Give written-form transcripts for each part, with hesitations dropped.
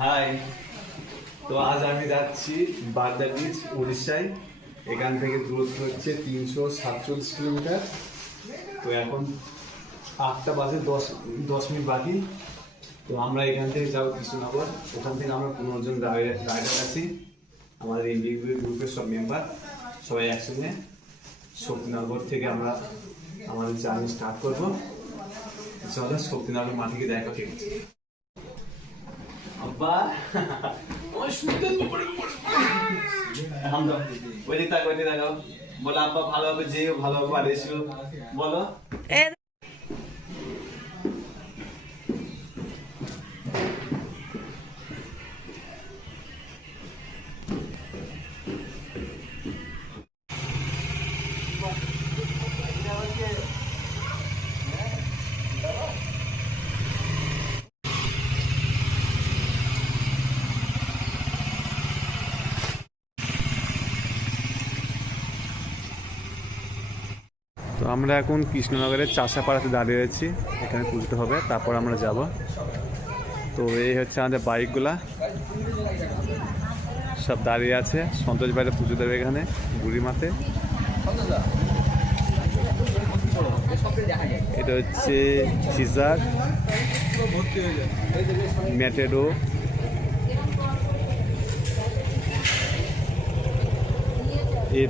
High. তো আজ আমি যাচ্ছি বাগদা বিচ, উড়িষ্যায়। এখান থেকে দূরত্ব হচ্ছে 347 কিলোমিটার। তো এখন 8টা বাজে 10 মিনিট বাকি। তো আমরা এখান থেকে যাবো কৃষ্ণনগর। ওখান থেকে আমরা 15 জন রাইডার আছি, আমাদের এই গ্রুপের সব মেম্বার, সবাই একসঙ্গে শক্তিনগর থেকে আমরা আমাদের জার্নি স্টার্ট করবো। চলো শক্তিনগর মাটিকে দেখা ঠিক আছে। আব্বা ওই দেখাও, বলো আব্বা ভালোভাবে যেও, ভালোভাবে বাড়ি এসো, বলো। তো আমরা এখন কৃষ্ণনগরের চাষাপাড়াতে দাঁড়িয়ে আছি, এখানে পুজোতে হবে, তারপর আমরা যাব। তো এই হচ্ছে আমাদের বাইকগুলা সব দাঁড়িয়ে আছে, সন্তোষ বাইরে পুজো দেবে এখানে বুড়িমাতে। এটা হচ্ছে সিজার, ম্যাটেডো,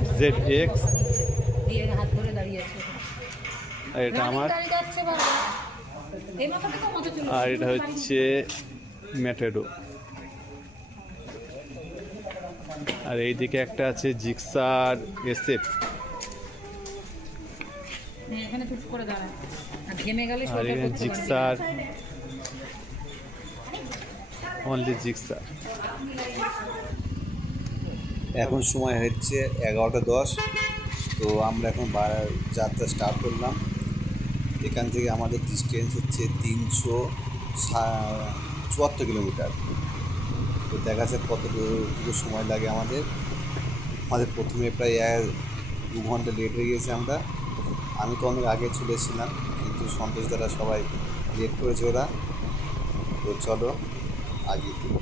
FZX, আর এটা আমার, আর এটা হচ্ছে ম্যাটেডো। আর এইদিকে একটা আছে জিক্সার SF। আর এখানে জিক্সার, অনলি জিক্সার। এখন সময় হচ্ছে 11:10। তো আমরা এখন যাত্রা স্টার্ট করলাম। এখান থেকে আমাদের ডিস্টেন্স হচ্ছে 374 কিলোমিটার। তো দেখা যাক কতটুকু সময় লাগে আমাদের। প্রথমে প্রায় 2 ঘন্টা লেট হয়ে গেছে আমরা। আমি তো অনেক আগে চলে এসেছিলাম, কিন্তু সন্তোষ দ্বারা সবাই লেট করেছে ওরা। তো চলো আগে দিই।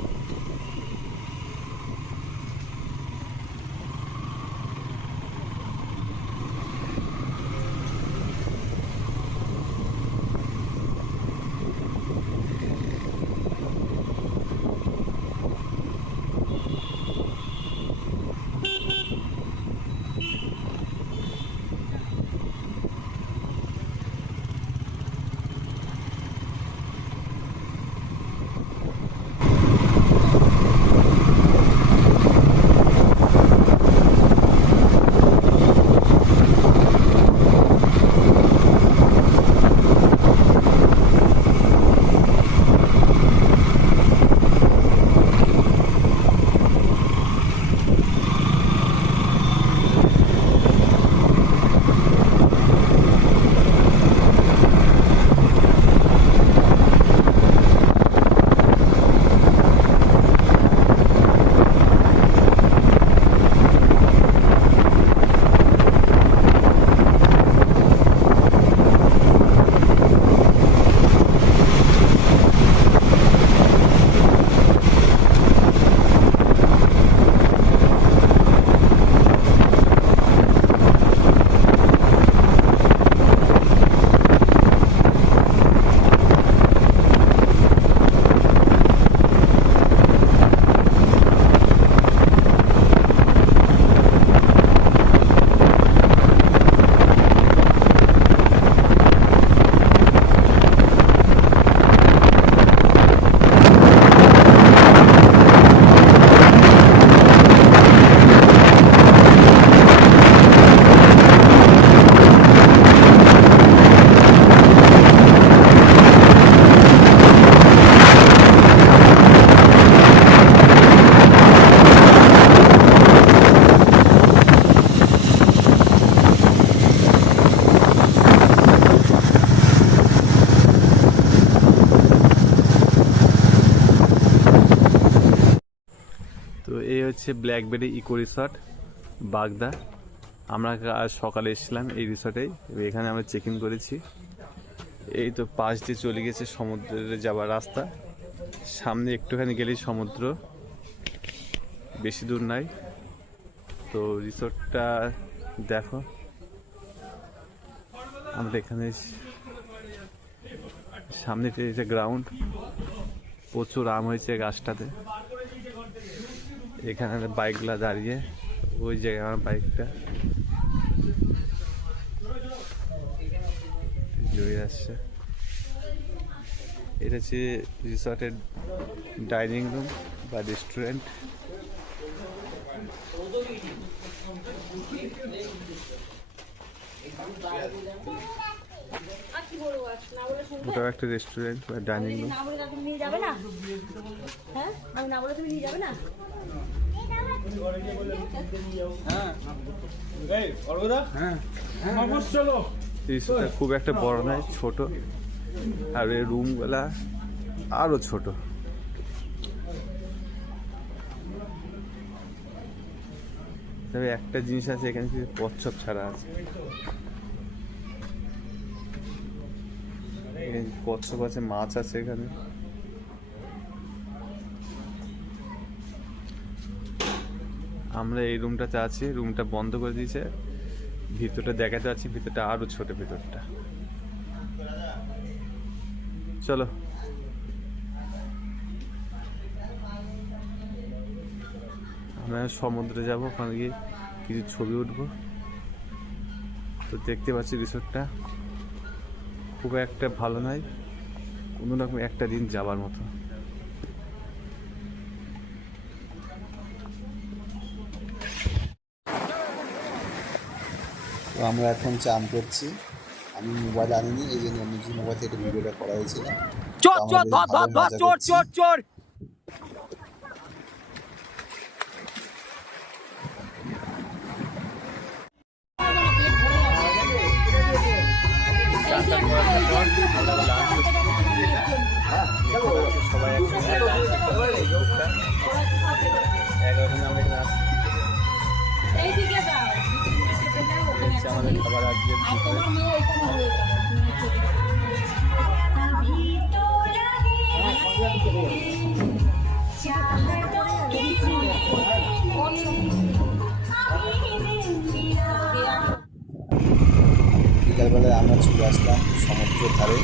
তো এই হচ্ছে ব্ল্যাকবেরি ইকো রিসর্ট বাগদা। আমরা আজ সকালে এসেছিলাম এই রিসর্টেই, এখানে আমরা চেক ইন করেছি। এই তো পাশ দিয়ে চলে গেছে সমুদ্রে যাওয়ার রাস্তা। সামনে একটুখানি গেলেই সমুদ্র, বেশি দূর নাই। তো রিসোর্টটা দেখো, আমরা এখানে সামনে যে গ্রাউন্ড, প্রচুর আম হয়েছে গাছটাতে। এখানে বাইকগুলা দাঁড়িয়ে, ওই জায়গায় আমার বাইকটা জড়িয়ে আসছে। এটা হচ্ছে রিসর্টের ডাইনিং রুম বা রেস্টুরেন্ট। ওটাও একটা রেস্টুরেন্ট বা ডাইনিং রুম। রিসোর্টটা খুব একটা বড় নয়, ছোট। আর এই রুমগুলা আরো ছোট। তবে একটা জিনিস আছে, এখানে কচ্ছপ ছাড়া আছে। কচ্ছপ আছে, মাছ আছে এখানে। আমরা এই রুমটাতে আছি, রুমটা বন্ধ করে দিয়েছে। ভিতরটা দেখাতে পাচ্ছি, ভিতরটা আরো ছোট। ভিতরটা চলো, আমরা সমুদ্রে যাবো, ওখানে গিয়ে কিছু ছবি উঠবো। তো দেখতে পাচ্ছি রিসোর্টটা খুব একটা ভালো নয়, কোনো রকম একটা দিন যাবার মতো। তো আমরা এখন চান করছি। আমি মোবাইল আনিনি, এই জন্য অন্য কিছু মোবাইল থেকে ভিডিওটা করা হয়েছিল। সবাই আমাদের খাবার আজকে বিকালবেলায় আমরা চলে আসলাম সমুদ্রের ধারে।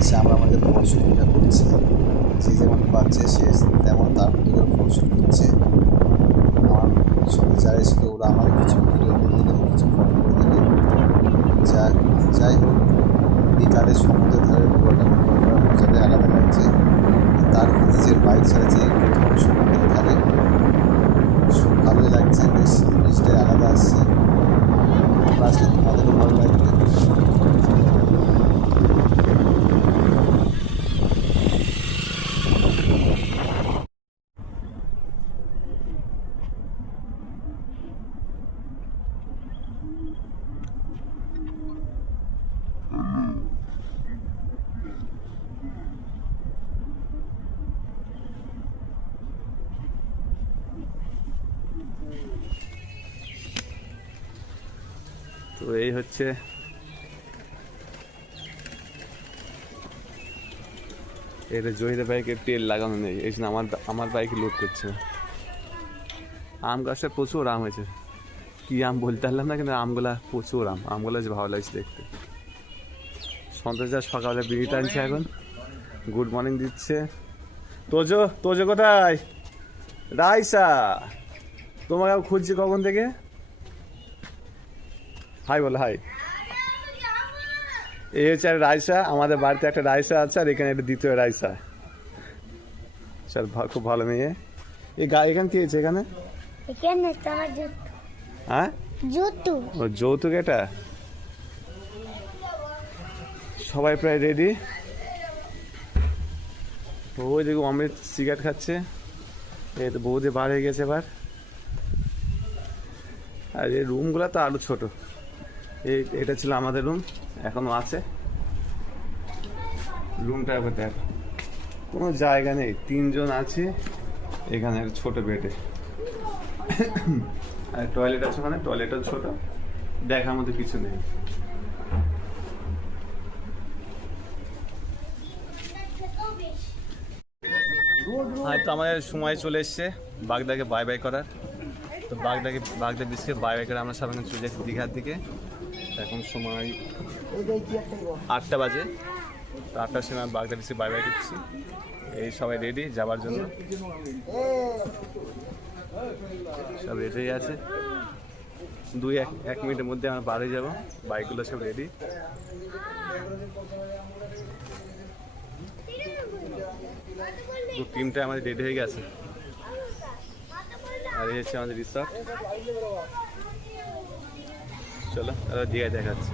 এসে আমরা আমাদের ফটোশুটটা করছি। যে যেমন পাচ্ছে সে তেমন তার মতো করে ফটোশুট করছে। আমার সঙ্গে যারা ছিল ওরা আমার কিছু ভিডিও করে দিল, কিছু ফটো করে দিল। যাই হোক, বিকালে সমুদ্রের ধারে পুরোটা মজাটাই আলাদা লাগছে। তার নিজের বাইক চালাচ্ছে প্রথম সমুদ্রের ধারে, ভালোই লাগছে। বেশ জিনিসটাই আলাদা আসছে। আসলে তোমাদেরও ভালো লাগবে। তো এই হচ্ছে এটা জহিরের বাইকের তেল লাগানো নেই, এই জন্য আমার বাইকে লোড করছে। আম গাছটা প্রচুর আম হয়েছে, কি আম বলতে পারলাম না, কিন্তু আমগুলা প্রচুর আমগুলো ভালো লাগছে দেখতে। সন্তোষ যা সকালে বিড়ি টানছে, এখন গুড মর্নিং দিচ্ছে। তোজো কোথায়? রাইসা, তোমাকে আমি খুঁজছি কখন থেকে। হাই বলো, হাই। এই হচ্ছে আর রাইসা, আমাদের বাড়িতে একটা রাইসা আছে, আর এখানে একটা দ্বিতীয় রাইসা। চল, খুব ভালো মেয়ে। এই এখানে কি হয়েছে? এখানে হ্যাঁ, ও যৌতুক। এটা সবাই প্রায় রেডি। ওই দেখো অমৃত সিগারেট খাচ্ছে। এই তো বৌদি বার হয়ে গেছে এবার। আর এই রুমগুলো তো আরো ছোট। এটা ছিল আমাদের রুম, এখনো আছে। রুমটা এবার দেখ, কোনো জায়গা নেই, 3 জন আছে এখানে ছোট বেডে। আর টয়লেট আছে ওখানে, টয়লেটও ছোট, দেখার মধ্যে কিছু নেই। হয়তো আমাদের সময় চলে এসছে বাগদাকে বাই বাই করার। তো বাগদা বিচকে বাই বাই করে আমরা সব এখন চলে যাচ্ছি দীঘার দিকে। এখন সময় 8টা বাজে। তো 8টার সময় বাগদা বিচকে বাই বাই করছি। এই সবাই রেডি যাওয়ার জন্য, সব রেডি আছে। 1 মিনিটের মধ্যে আমরা বার হয়ে যাবো। বাইকগুলো সব রেডি। টিমটা আমাদের রেডি হয়ে গেছে। আর এই হচ্ছে আমাদের রিসর্ট। চলো দীঘায় দেখাচ্ছি।